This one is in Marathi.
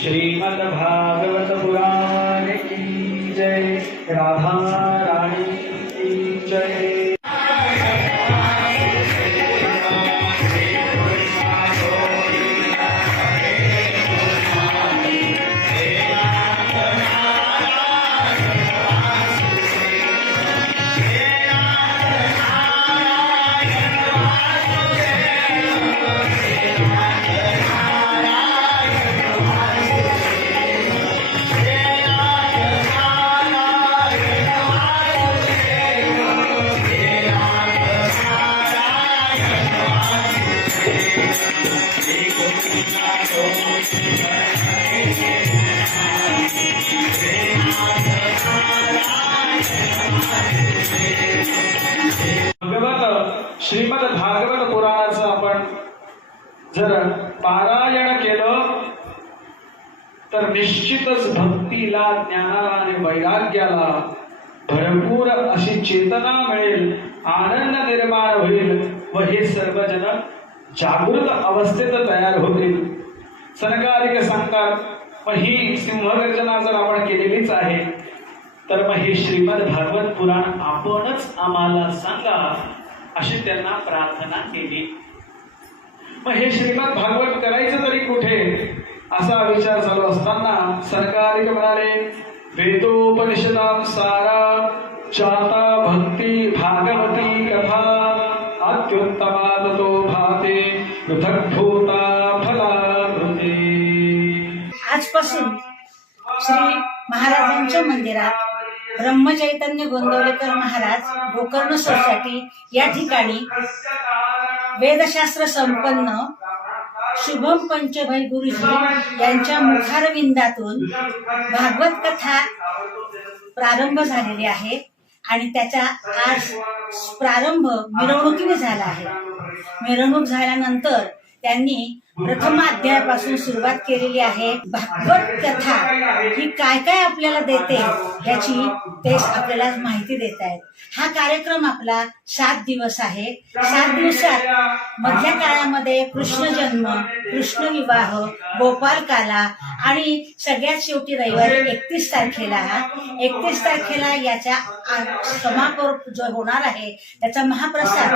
श्रीमद् भागवत पुराण की जय। राधा रानी की जय। श्रीमद भागवत पुराणाचं आपण जर पारायण केलं तर निश्चितच भक्तीला, ज्ञानाला आणि वैराग्याला भरपूर अशी चेतना मिळेल, आनंद निर्माण होईल व हे सर्वजन जागृत अवस्थेत तयार होतील। सनकादिक सांगतात, पण ही सिंहगर्जना जर आपण केलेलीच आहे तर मग हे श्रीमद भागवत पुराण आपणच आम्हाला सांगा अशी त्यांना प्रार्थना केली। मग हे श्रीमद भागवत करायचं तरी कुठे असा विचार चालू असताना सनकादिक म्हणाले, वेदोपनिषदां सारा चाता भक्ती भागवती कथा अत्युत्तमा तो भाते पृथक्भूता फलाकृती। आजपासून श्री महाराजांच्या मंदिरात ब्रह्मचैतन्य गोंदवलेकर महाराज गोकर्ण सोसायटी या ठिकाणी वेदशास्त्र संपन्न शुभम पंचभै गुरुजी यांच्या मुखारविंदातून भागवत कथा प्रारंभ झालेली आहे आणि त्याचा आज प्रारंभ मिरवणुकीने झाला आहे। मिरवणूक झाल्यानंतर त्यांनी प्रथम अध्यायापासून सुरुवात केलेली आहे। भागवत कथा ही काय काय आपल्याला देते ह्याची ते आपल्याला माहिती देत आहेत। हा कार्यक्रम आपला 7 दिवस आहे। 7 दिवसात मधल्या काळामध्ये कृष्ण जन्म, कृष्ण विवाह, गोपाल काला आणि सगळ्यात शेवटी रविवारी 31 तारखेला याचा समारोप जो होणार आहे त्याचा महाप्रसाद